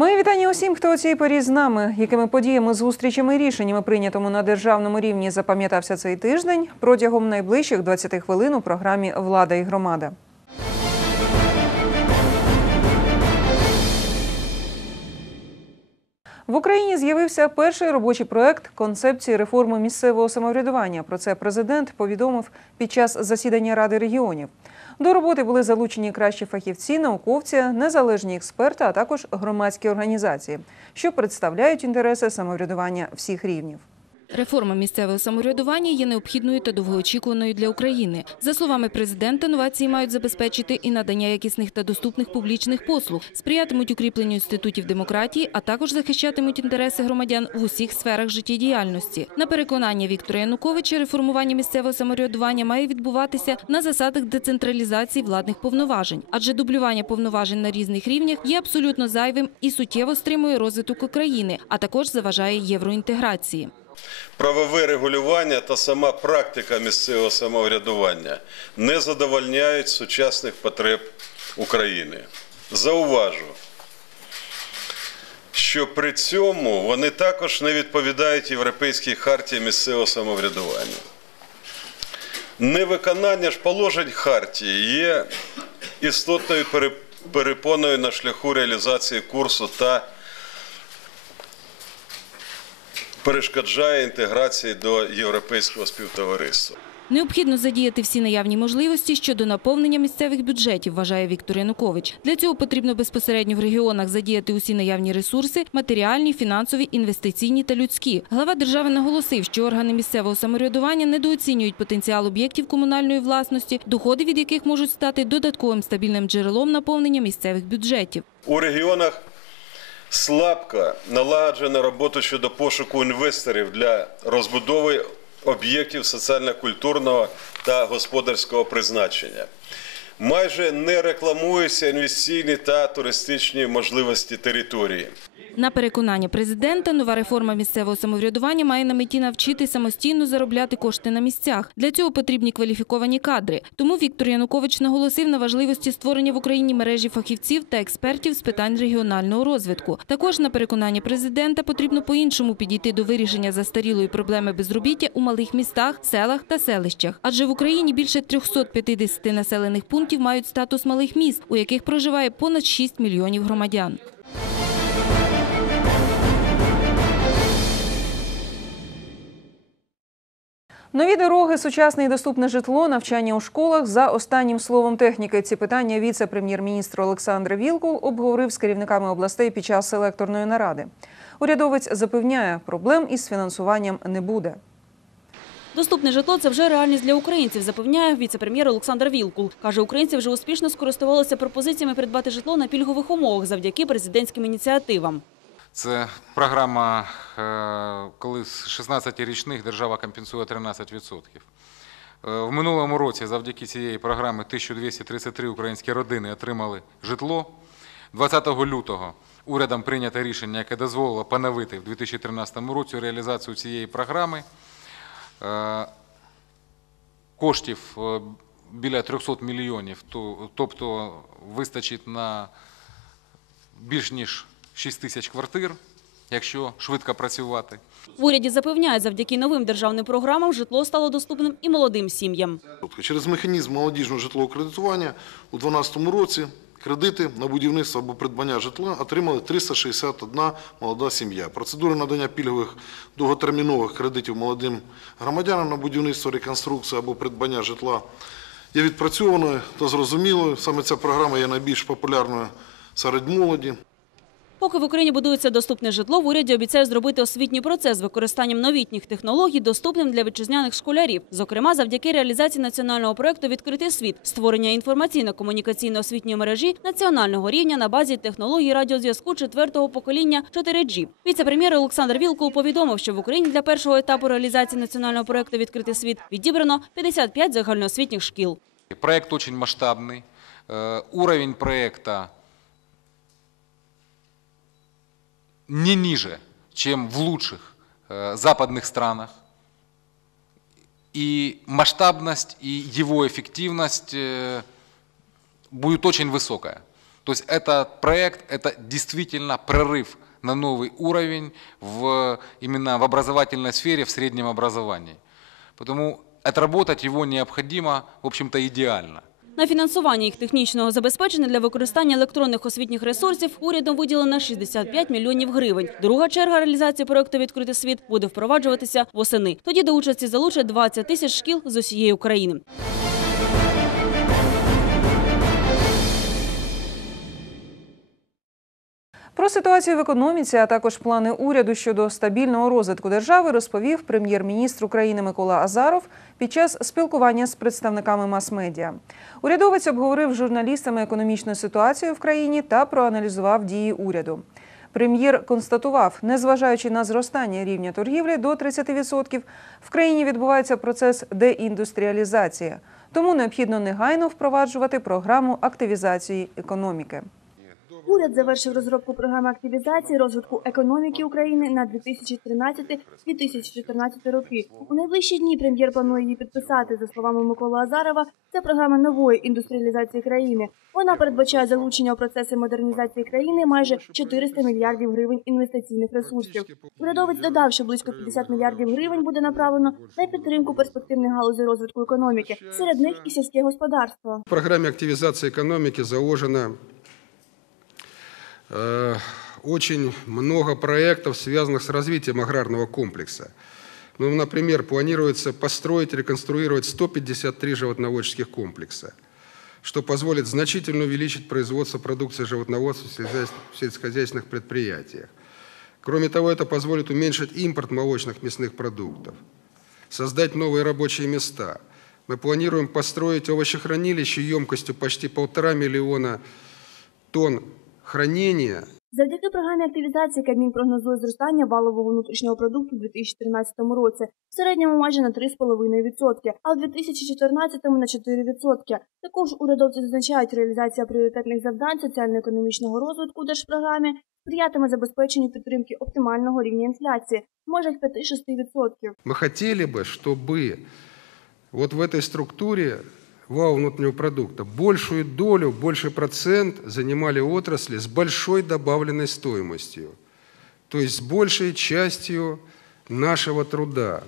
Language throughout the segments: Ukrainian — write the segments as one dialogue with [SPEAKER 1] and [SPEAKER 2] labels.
[SPEAKER 1] Мої вітання усім, хто у цій порі з нами. Якими подіями, зустрічами і рішеннями, прийнятому на державному рівні, запам'ятався цей тиждень протягом найближчих 20 хвилин у програмі Влада і громада. В Україні з'явився перший робочий проект концепції реформи місцевого самоврядування. Про це президент повідомив під час засідання Ради регіонів. До роботи були залучені кращі фахівці, науковці, незалежні експерти, а також громадські організації, що представляють інтереси самоврядування всіх рівнів.
[SPEAKER 2] Реформа місцевого самоврядування є необхідною та довгоочікуваною для України. За словами президента, новації мають забезпечити і надання якісних та доступних публічних послуг, сприятимуть укріпленню інститутів демократії, а також захищатимуть інтереси громадян в усіх сферах життєдіяльності. На переконання Віктора Януковича, реформування місцевого самоврядування має відбуватися на засадах децентралізації владних повноважень, адже дублювання повноважень на різних рівнях є абсолютно зайвим і суттєво стримує розвиток України, а також заважає євроінтеграції.
[SPEAKER 3] Правове регулювання та сама практика місцевого самоврядування не задовольняють сучасних потреб України. Зауважу, що при цьому вони також не відповідають Європейській хартії місцевого самоврядування. Невиконання ж положень хартії є істотною перепоною на шляху реалізації курсу та перешкоджає інтеграції до європейського співтовариства.
[SPEAKER 2] Необхідно задіяти всі наявні можливості щодо наповнення місцевих бюджетів, вважає Віктор Янукович. Для цього потрібно безпосередньо в регіонах задіяти усі наявні ресурси – матеріальні, фінансові, інвестиційні та людські. Глава держави наголосив, що органи місцевого самоврядування недооцінюють потенціал об'єктів комунальної власності, доходи від яких можуть стати додатковим стабільним джерелом наповнення місцевих бюджетів.
[SPEAKER 3] У регіонах слабко налагоджена робота щодо пошуку інвесторів для розбудови об'єктів соціально-культурного та господарського призначення. Майже не рекламуються інвестиційні та туристичні можливості території.
[SPEAKER 2] На переконання президента, нова реформа місцевого самоврядування має на меті навчити самостійно заробляти кошти на місцях. Для цього потрібні кваліфіковані кадри. Тому Віктор Янукович наголосив на важливості створення в Україні мережі фахівців та експертів з питань регіонального розвитку. Також на переконання президента потрібно по-іншому підійти до вирішення застарілої проблеми безробіття у малих містах, селах та селищах. Адже в Україні більше 350 населених пунктів мають статус малих міст, у яких проживає понад 6 мільйонів громадян.
[SPEAKER 1] Нові дороги, сучасне і доступне житло, навчання у школах. За останнім словом техніки ці питання віце-прем'єр-міністр Олександр Вілкул обговорив з керівниками областей під час селекторної наради. Урядовець запевняє, проблем із фінансуванням не буде.
[SPEAKER 4] Доступне житло це вже реальність для українців, запевняє віце-прем'єр Олександр Вілкул. Каже, українці вже успішно скористувалися пропозиціями придбати житло на пільгових умовах завдяки президентським ініціативам.
[SPEAKER 5] Це програма, е, коли з 16 річних держава компенсує 13%. Е, В минулому році завдяки цієї програми 1233 українські родини отримали житло. 20 лютого урядом прийнято рішення, яке дозволило поновити в 2013 році реалізацію цієї програми. Е, Коштів біля 300 мільйонів, тобто вистачить на більш ніж 6 тисяч квартир, якщо швидко працювати.
[SPEAKER 4] В уряді запевняють, завдяки новим державним програмам житло стало доступним і молодим сім'ям.
[SPEAKER 6] Тобто Через механізм молодіжного житлового кредитування у 2012 році кредити на будівництво або придбання житла отримали 361 молода сім'я. Процедура надання пільгових довготермінових кредитів молодим громадянам на будівництво, реконструкцію або придбання житла є відпрацьованою та зрозумілою. Саме ця програма є найбільш популярною серед молоді.
[SPEAKER 4] Поки в Україні будується доступне житло, в уряді обіцяють зробити освітній процес з використанням новітніх технологій доступним для вітчизняних школярів. Зокрема, завдяки реалізації національного проекту Відкритий світ, створення інформаційно-комунікаційно-освітньої мережі національного рівня на базі технологій радіозв'язку четвертого покоління 4G. Віце-прем'єр Олександр Вілкул повідомив, що в Україні для першого етапу реалізації національного проекту Відкритий світ відібрано 55 загальноосвітніх шкіл.
[SPEAKER 5] Проект очень масштабный. Э, Уровень проекта не ниже, чем в лучших э, западных странах. И масштабность, и его эффективность э, будет очень высокая. То есть этот проект – это действительно прорыв на новый уровень в, именно в образовательной сфере, в среднем образовании. Потому отработать его необходимо, в общем-то, идеально.
[SPEAKER 4] На фінансування їх технічного забезпечення для використання електронних освітніх ресурсів урядом виділено 65 мільйонів гривень. Друга черга реалізації проекту «Відкритий світ» буде впроваджуватися восени. Тоді до участі залучать 20 тисяч шкіл з усієї України.
[SPEAKER 1] Про ситуацію в економіці, а також плани уряду щодо стабільного розвитку держави, розповів прем'єр-міністр України Микола Азаров під час спілкування з представниками мас-медіа. Урядовець обговорив з журналістами економічну ситуацію в країні та проаналізував дії уряду. Прем'єр констатував, незважаючи на зростання рівня торгівлі до 30%, в країні відбувається процес деіндустріалізації, тому необхідно негайно впроваджувати програму активізації економіки.
[SPEAKER 7] Уряд завершив розробку програми активізації розвитку економіки України на 2013-2014 роки. У найближчі дні прем'єр планує її підписати. За словами Миколи Азарова, це програма нової індустріалізації країни. Вона передбачає залучення у процеси модернізації країни майже 400 мільярдів гривень інвестиційних ресурсів. Урядовець додав, що близько 50 мільярдів гривень буде направлено на підтримку перспективних галузей розвитку економіки. Серед них і сільське господарство.
[SPEAKER 8] В программе активизации экономики заложено очень много проектов, связанных с развитием аграрного комплекса. Ну, например, планируется построить, реконструировать 153 животноводческих комплекса, что позволит значительно увеличить производство продукции животноводства в сельскохозяйственных предприятиях. Кроме того, это позволит уменьшить импорт молочных мясных продуктов, создать новые рабочие места. Мы планируем построить овощехранилище емкостью почти полтора миллиона тонн хранения
[SPEAKER 7] Завдяки програмі активізації Кабмін прогнозує зростання валового внутрішнього продукту у 2013 році в середньому майже на 3,5%, а у 2014 на 4%. Також урядовці зазначають, реалізація пріоритетних завдань соціально-економічного розвитку у держпрограмі сприятиме забезпеченню підтримки оптимального рівня інфляції в межах 5-6%.
[SPEAKER 8] Мы хотели бы, чтобы вот в этой структуре вал внутреннего продукта большую долю, больший процент занимали отрасли с большой добавленной стоимостью, то есть с большей частью нашего труда.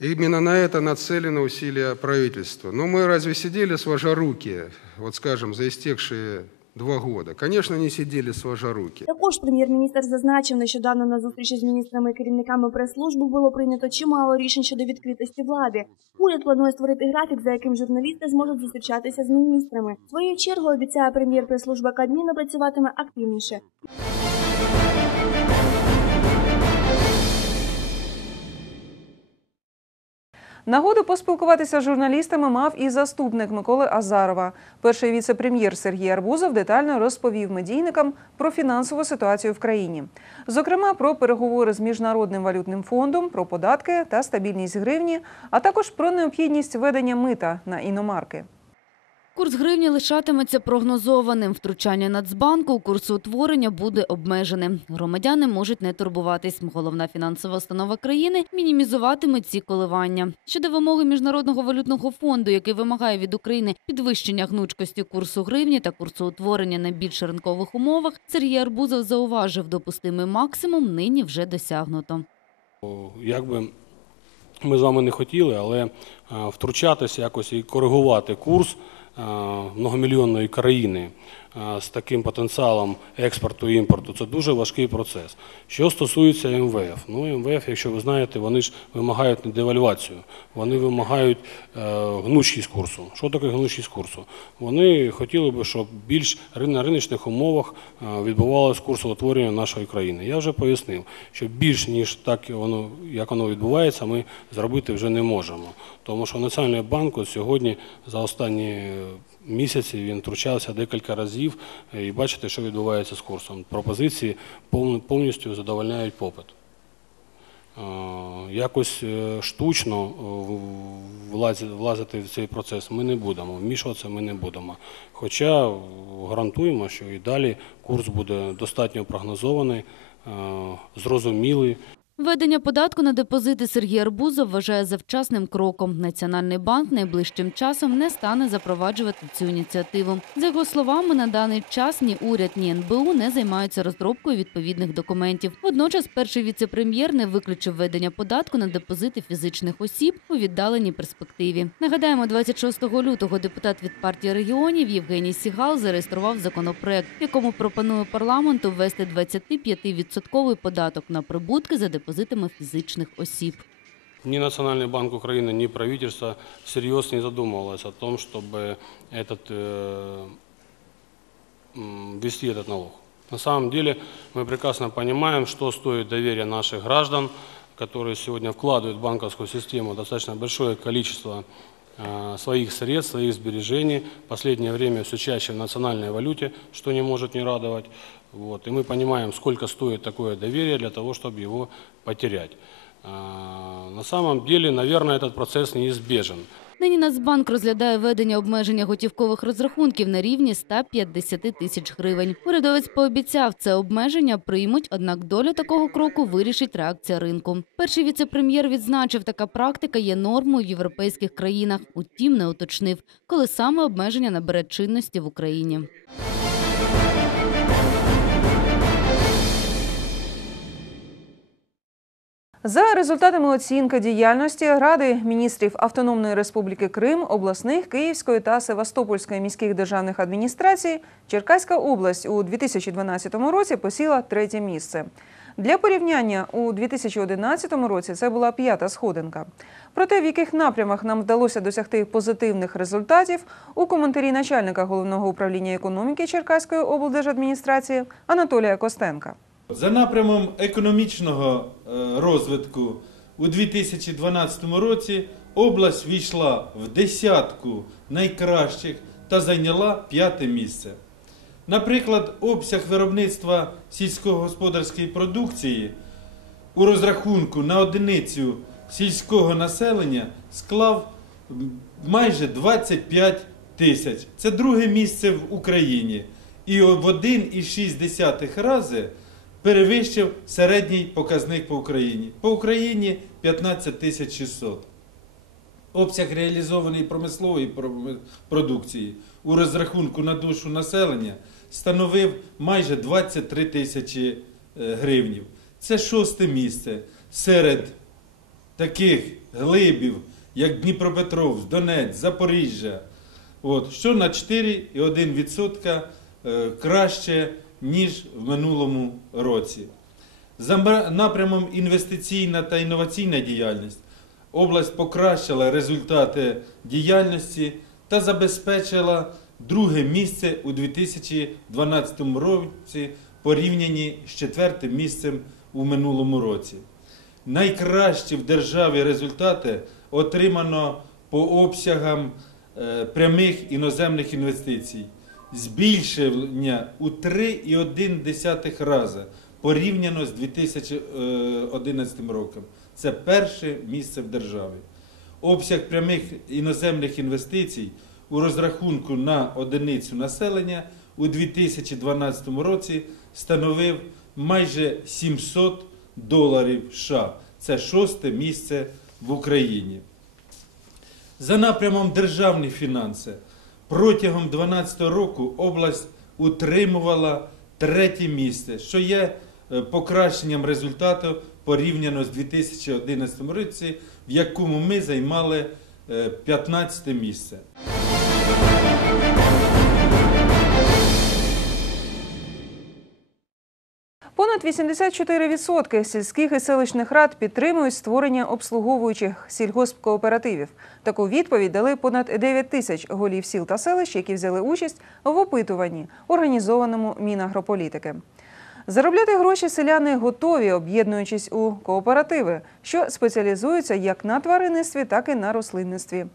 [SPEAKER 8] Именно на это нацелены усилия правительства. Но мы разве сидели сложа руки, вот скажем, за истекшие два года? Конечно, не сидели сложа руки.
[SPEAKER 7] Також прем'єр-міністр зазначив, нещодавно на зустрічі з міністрами і керівниками прес-служби було прийнято чимало рішень щодо відкритості влади. Уряд планує створити графік, за яким журналісти зможуть зустрічатися з міністрами. Своєю чергою обіцяє прем'єр прес-служба Кабміна працюватиме активніше.
[SPEAKER 1] Нагоду поспілкуватися з журналістами мав і заступник Миколи Азарова. Перший віце-прем'єр Сергій Арбузов детально розповів медійникам про фінансову ситуацію в країні. Зокрема, про переговори з Міжнародним валютним фондом, про податки та стабільність гривні, а також про необхідність ведення мита на іномарки.
[SPEAKER 2] Курс гривні лишатиметься прогнозованим. Втручання Нацбанку у курсоутворення буде обмежене. Громадяни можуть не турбуватись. Головна фінансова установа країни мінімізуватиме ці коливання. Щодо вимоги Міжнародного валютного фонду, який вимагає від України підвищення гнучкості курсу гривні та курсоутворення на більш ринкових умовах, Сергій Арбузов зауважив, допустимий максимум нині вже досягнуто.
[SPEAKER 9] Як би ми з вами не хотіли, але втручатися якось і коригувати курс многомільйонної країни. е, з таким потенціалом експорту і імпорту це дуже важкий процес. Що стосується МВФ, ну МВФ, якщо ви знаєте, вони ж вимагають не девальвацію, вони вимагають е, гнучкість курсу. Що таке гнучкість курсу? Вони хотіли би, щоб більш на риночних умовах е, відбувалося курсоутворення нашої країни. Я вже пояснив, що більш ніж так воно, як воно відбувається, ми зробити вже не можемо. Тому що Національний банк сьогодні за останні е, місяці він втручався декілька разів, е, і бачите, що відбувається з курсом. Пропозиції повністю задовольняють попит. Е, Якось е, штучно влазити в цей процес ми не будемо, вмішуватися ми не будемо. Хоча гарантуємо, що і далі курс буде достатньо прогнозований, зрозумілий.
[SPEAKER 10] Введення податку на депозити Сергій Арбузов вважає завчасним кроком. Національний банк найближчим часом не стане запроваджувати цю ініціативу. За його словами, на даний час ні уряд, ні НБУ не займаються розробкою відповідних документів. Водночас, перший віце-прем'єр не виключив введення податку на депозити фізичних осіб у віддаленій перспективі. Нагадаємо, 26 лютого депутат від партії регіонів Євгеній Сігал зареєстрував законопроект, якому пропонує парламенту ввести 25% податок на прибутки за депозитами фізичних осіб.
[SPEAKER 9] Ни Национальный банк Украины, ни правительство всерьез не задумывалось о том, чтобы этот, ввести этот налог. На самом деле мы прекрасно понимаем, что стоит доверие наших граждан, которые сегодня вкладывают в банковскую систему достаточно большое количество э, своих средств, своих сбережений. В последнее время все чаще в национальной валюте, что не может не радовать. Вот. И мы понимаем, сколько стоит такое доверие для того, чтобы его потерять. А, На самом деле, наверное, этот процесс неизбежен.
[SPEAKER 10] Нині Нацбанк розглядає введення обмеження готівкових розрахунків на рівні 150 тисяч гривень. Урядовець пообіцяв, це обмеження приймуть, однак долю такого кроку вирішить реакція ринку. Перший віце-прем'єр відзначив, така практика є нормою в європейських країнах. Утім, не уточнив, коли саме обмеження набере чинності в Україні.
[SPEAKER 1] За результатами оцінки діяльності Ради міністрів Автономної Республіки Крим, обласних, Київської та Севастопольської міських державних адміністрацій, Черкаська область у 2012 році посіла третє місце. Для порівняння у 2011 році це була п'ята сходинка. Про те, в яких напрямах нам вдалося досягти позитивних результатів, у коментарі начальника головного управління економіки Черкаської облдержадміністрації Анатолія Костенка.
[SPEAKER 11] За напрямом економічного е, розвитку у 2012 році область війшла в десятку найкращих та зайняла п'яте місце. Наприклад, обсяг виробництва сільськогосподарської продукції у розрахунку на одиницю сільського населення склав майже 25 тисяч. Це друге місце в Україні. І в 1,6 рази перевищив середній показник по Україні. По Україні 15 тисяч 600. Обсяг реалізованої промислової продукції у розрахунку на душу населення становив майже 23 тисячі е, гривнів. Це шосте місце серед таких глибів, як Дніпропетровськ, Донець, Запоріжжя, От, що на 4,1% е, краще, ніж в минулому році. За напрямом інвестиційна та інноваційна діяльність область покращила результати діяльності та забезпечила друге місце у 2012 році порівняні з четвертим місцем у минулому році. Найкращі в державі результати отримано по обсягам е, прямих іноземних інвестицій. Збільшення у 3,1 рази порівняно з 2011 роком. Це перше місце в державі. Обсяг прямих іноземних інвестицій у розрахунку на одиницю населення у 2012 році становив майже 700 доларів США. Це шосте місце в Україні. За напрямом державні фінанси протягом 2012 року область утримувала третє місце, що є е, покращенням результату порівняно з 2011 році, в якому ми займали е, 15 місце.
[SPEAKER 1] Понад 84% сільських і селищних рад підтримують створення обслуговуючих сільгоспкооперативів. Таку відповідь дали понад 9 тисяч голів сіл та селищ, які взяли участь в опитуванні, організованому Мінагрополітики. Заробляти гроші селяни готові, об'єднуючись у кооперативи, що спеціалізуються як на тваринництві, так і на рослинництві.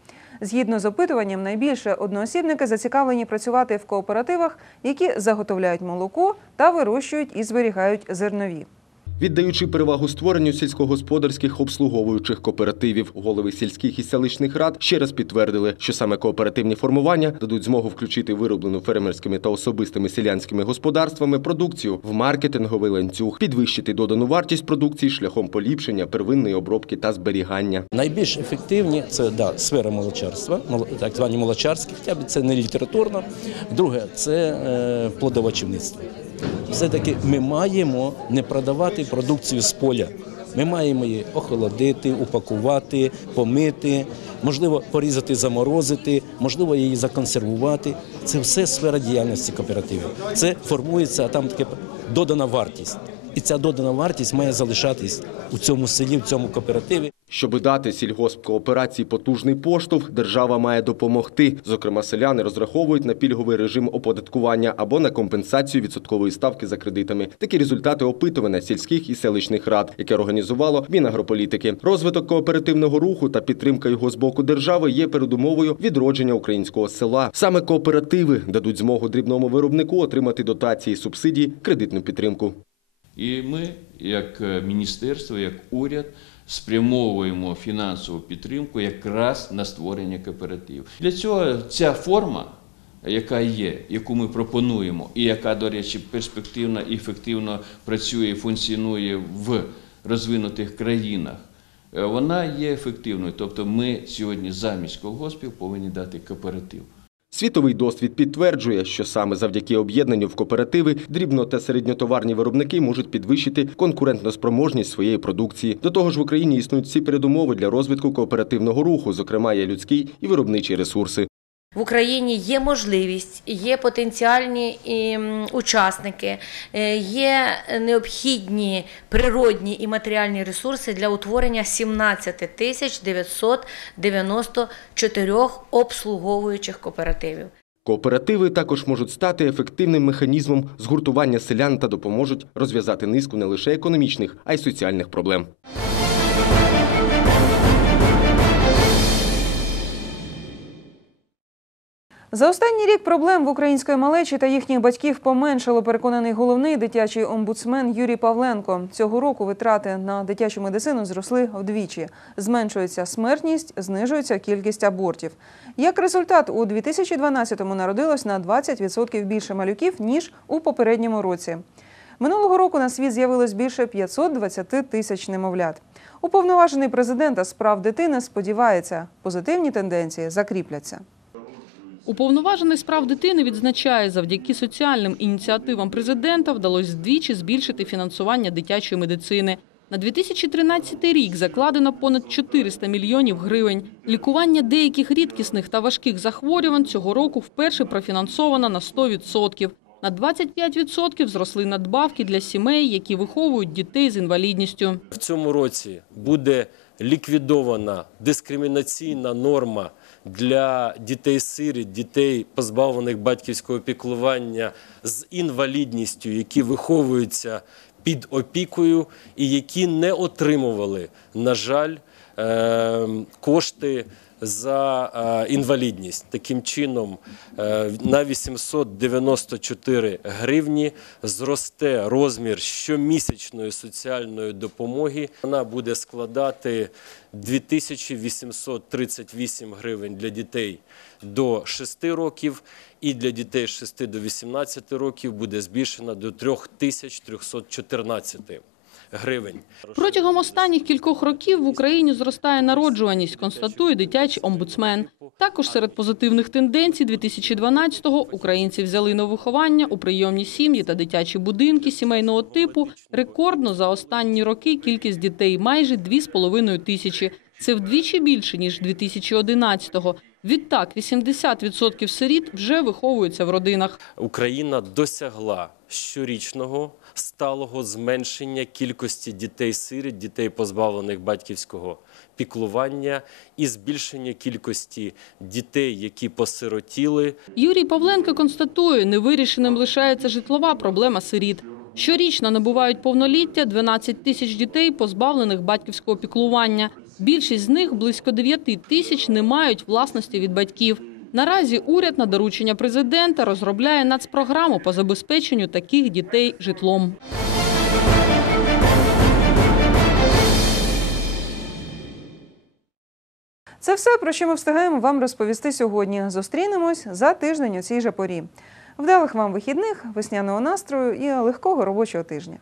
[SPEAKER 1] Згідно з опитуванням, найбільше одноосібники зацікавлені працювати в кооперативах, які заготовляють молоко та вирощують і зберігають зернові.
[SPEAKER 12] Віддаючи перевагу створенню сільськогосподарських обслуговуючих кооперативів, голови сільських і селищних рад ще раз підтвердили, що саме кооперативні формування дадуть змогу включити вироблену фермерськими та особистими селянськими господарствами продукцію в маркетинговий ланцюг, підвищити додану вартість продукції шляхом поліпшення первинної обробки та зберігання.
[SPEAKER 13] Найбільш ефективні це да, сфера молочарства, мол- так звані молочарські, хоча б це не літературно. Друге це е, плодовочівництво. Все-таки ми маємо не продавати продукцію з поля. Ми маємо її охолодити, упакувати, помити, можливо, порізати, заморозити, можливо, її законсервувати. Це все сфера діяльності кооперативу. Це формується а там таке додана вартість. І ця додана вартість має залишатись у цьому селі, в цьому кооперативі.
[SPEAKER 12] Щоби дати сільгоспкооперації потужний поштовх, держава має допомогти. Зокрема, селяни розраховують на пільговий режим оподаткування або на компенсацію відсоткової ставки за кредитами. Такі результати опитування сільських і селищних рад, яке організувало Мінагрополітики. Розвиток кооперативного руху та підтримка його з боку держави є передумовою відродження українського села. Саме кооперативи дадуть змогу дрібному виробнику отримати дотації, субсидії, кредитну підтримку.
[SPEAKER 14] І ми, як е, міністерство, як уряд, спрямовуємо фінансову підтримку якраз на створення кооперативів. Для цього ця форма, яка є, яку ми пропонуємо, і яка, до речі, перспективно і ефективно працює функціонує в розвинутих країнах, е, вона є ефективною. Тобто ми сьогодні замість колгоспів повинні дати кооператив.
[SPEAKER 12] Світовий досвід підтверджує, що саме завдяки об'єднанню в кооперативи дрібно та середньотоварні виробники можуть підвищити конкурентноспроможність своєї продукції. До того ж, в Україні існують всі передумови для розвитку кооперативного руху, зокрема є людські і виробничі ресурси.
[SPEAKER 15] В Україні є можливість, є потенціальні учасники, е, є необхідні природні і матеріальні ресурси для утворення 17 тисяч 994 обслуговуючих кооперативів.
[SPEAKER 12] Кооперативи також можуть стати ефективним механізмом згуртування селян та допоможуть розв'язати низку не лише економічних, а й соціальних проблем.
[SPEAKER 1] За останній рік проблем в української малечі та їхніх батьків поменшало, переконаний головний дитячий омбудсмен Юрій Павленко. Цього року витрати на дитячу медицину зросли вдвічі. Зменшується смертність, знижується кількість абортів. Як результат, у 2012-му народилось на 20% більше малюків, ніж у попередньому році. Минулого року на світ з'явилось більше 520 тисяч немовлят. Уповноважений президента з прав дитини сподівається, позитивні тенденції закріпляться.
[SPEAKER 16] Уповноважений з прав дитини відзначає, завдяки соціальним ініціативам президента вдалося вдвічі збільшити фінансування дитячої медицини. На 2013 рік закладено понад 400 мільйонів гривень. Лікування деяких рідкісних та важких захворювань цього року вперше профінансовано на 100%. На 25% зросли надбавки для сімей, які виховують дітей з інвалідністю.
[SPEAKER 17] В цьому році буде ліквідована дискримінаційна норма для дітей-сиріт, дітей, позбавлених батьківського піклування з інвалідністю, які виховуються під опікою і які не отримували, на жаль, кошти за е, інвалідність. Таким чином, е, на 894 гривні зросте розмір щомісячної соціальної допомоги. Вона буде складати 2838 гривень для дітей до 6 років, і для дітей з 6 до 18 років буде збільшена до 3314 гривень.
[SPEAKER 16] Протягом останніх кількох років в Україні зростає народжуваність, констатує дитячий омбудсмен. Також серед позитивних тенденцій 2012-го українці взяли на виховання у прийомні сім'ї та дитячі будинки сімейного типу. Рекордно за останні роки кількість дітей майже 2,5 тисячі. Це вдвічі більше, ніж 2011-го. Відтак, 80% сиріт вже виховуються в родинах.
[SPEAKER 17] Україна досягла щорічного сталого зменшення кількості дітей-сиріт, дітей, позбавлених батьківського піклування, і збільшення кількості дітей, які посиротіли.
[SPEAKER 16] Юрій Павленко констатує, невирішеним лишається житлова проблема сиріт. Щорічно набувають повноліття 12 тисяч дітей, позбавлених батьківського піклування. Більшість з них, близько 9 тисяч, не мають власності від батьків. Наразі уряд на доручення президента розробляє нацпрограму по забезпеченню таких дітей житлом.
[SPEAKER 1] Це все про що ми встигаємо вам розповісти сьогодні. Зустрінемось за тиждень у цій же порі. Вдалих вам вихідних, весняного настрою і легкого робочого тижня.